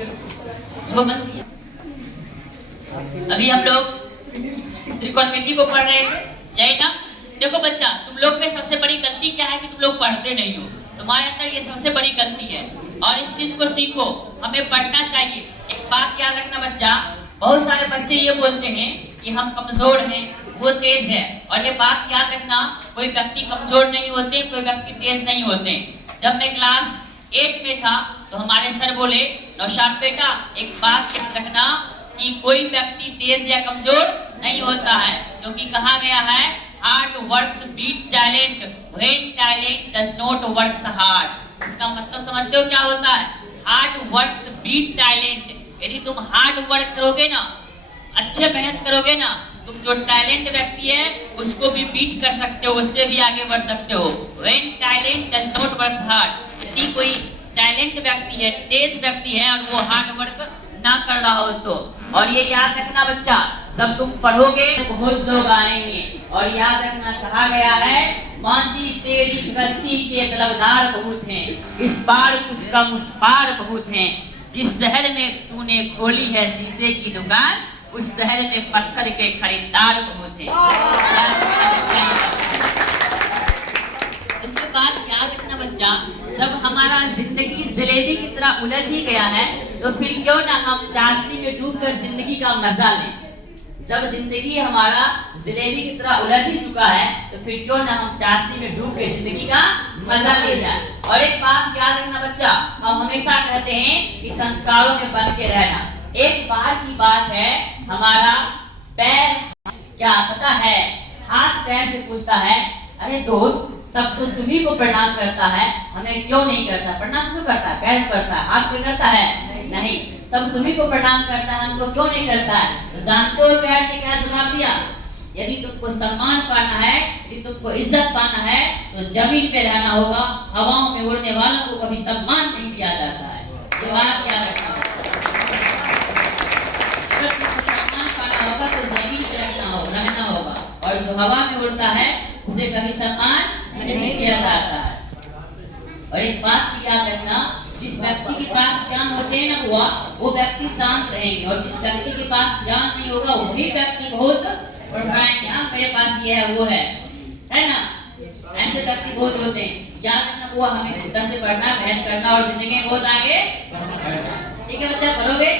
जो मन किया। अभी हम लोग त्रिकोणमिति को पढ़ रहे थे, यही ना। देखो बच्चा, तुम लोग में सबसे बड़ी गलती क्या है कि तुम लोग पढ़ते नहीं हो। तुम्हारे अंदर ये सबसे बड़ी गलती है और इस चीज को सीखो, हमें पढ़ना चाहिए। एक बात याद रखना बच्चा, बहुत सारे बच्चे ये बोलते हैं कि हम कमजोर हैं, वो तेज है। और ये बात याद रखना, कोई व्यक्ति कमजोर नहीं होते, कोई व्यक्ति तेज नहीं होते। जब मैं क्लास 8 में था तो हमारे सर बोले, नौशाद बेटा एक बात याद रखना कि कोई व्यक्ति तेज या कमजोर नहीं होता है, क्योंकि कहा गया है hard works beat talent when talent does not works hard. इसका मतलब समझते हो क्या होता है? Hard works beat talent. यदि तुम हार्ड वर्क करोगे ना, अच्छे मेहनत करोगे ना, तुम जो टैलेंट व्यक्ति है उसको भी बीट कर सकते हो, उससे भी आगे बढ़ सकते हो। When talent does not works hard. यदि कोई टैलेंट व्यक्ति है, तेज व्यक्ति है और वो हार्ड वर्क ना कर रहा हो तो। और ये याद रखना बच्चा, सब तुम पढ़ोगे बहुत लोग आएंगे। और याद रखना, कहा गया है मांझी तेरी कश्ती के तलबधार बहुत हैं, इस पार कुछ कम उस पार बहुत हैं। जिस शहर में तूने खोली है शीशे की दुकान, उस शहर में पत्थर के खरीदार बहुत हैं। उसके बाद याद रखना बच्चा, जब हमारा जिंदगी जलेबी की तरह उलझ ही गया है तो फिर क्यों ना हम चाशनी में डूबकर जिंदगी का मजा लें। जब जिंदगी हमारा जलेबी की तरह उलझ ही चुका है तो फिर क्यों ना हम चाशनी में डूब के जिंदगी का मजा ले जाए। और एक बात याद रखना बच्चा, हम हमेशा कहते हैं कि संस्कारों में बन के रहना। एक बार की बात है, हमारा पैर क्या पता है, हाथ पैर से पूछता है, अरे दोस्त सब तो तुम्ही को प्रणाम करता है, हमें क्यों नहीं करता? प्रणाम क्यों करता है? पैर करता है, हाथ पे करता है? नहीं, सब तुम्ही को प्रणाम करता है, हमको क्यों नहीं करता है? तो जानते हो पैर ने क्या जवाब दिया? यदि तुमको सम्मान पाना है, यदि तुमको इज्जत पाना है तो जमीन पे रहना होगा। हवाओं में उड़ने वालों को कभी सम्मान नहीं दिया जाता है। ये बात क्या रखना, अगर तुमको सम्मान पाना होगा तो जमीन पे रहना होगा। और जो हवा में उड़ता है उसे कभी सम्मान नहीं किया जाता है। और एक बात भी याद रखना, जिस व्यक्ति के पास ज्ञान होते हैं ना वो व्यक्ति शांत रहेंगे, और जिस व्यक्ति के पास ज्ञान नहीं होगा वही व्यक्ति बहुत उड़ाएंगे। हाँ मेरे पास ये है वो है ना, ऐसे व्यक्ति बहुत होते हैं। याद रखना, वो हमें सीधा से पढ़ना, मेहनत करना और जिंदगी में बहुत आगे बढ़ना। ठीक है बच्चा, पढ़ोगे?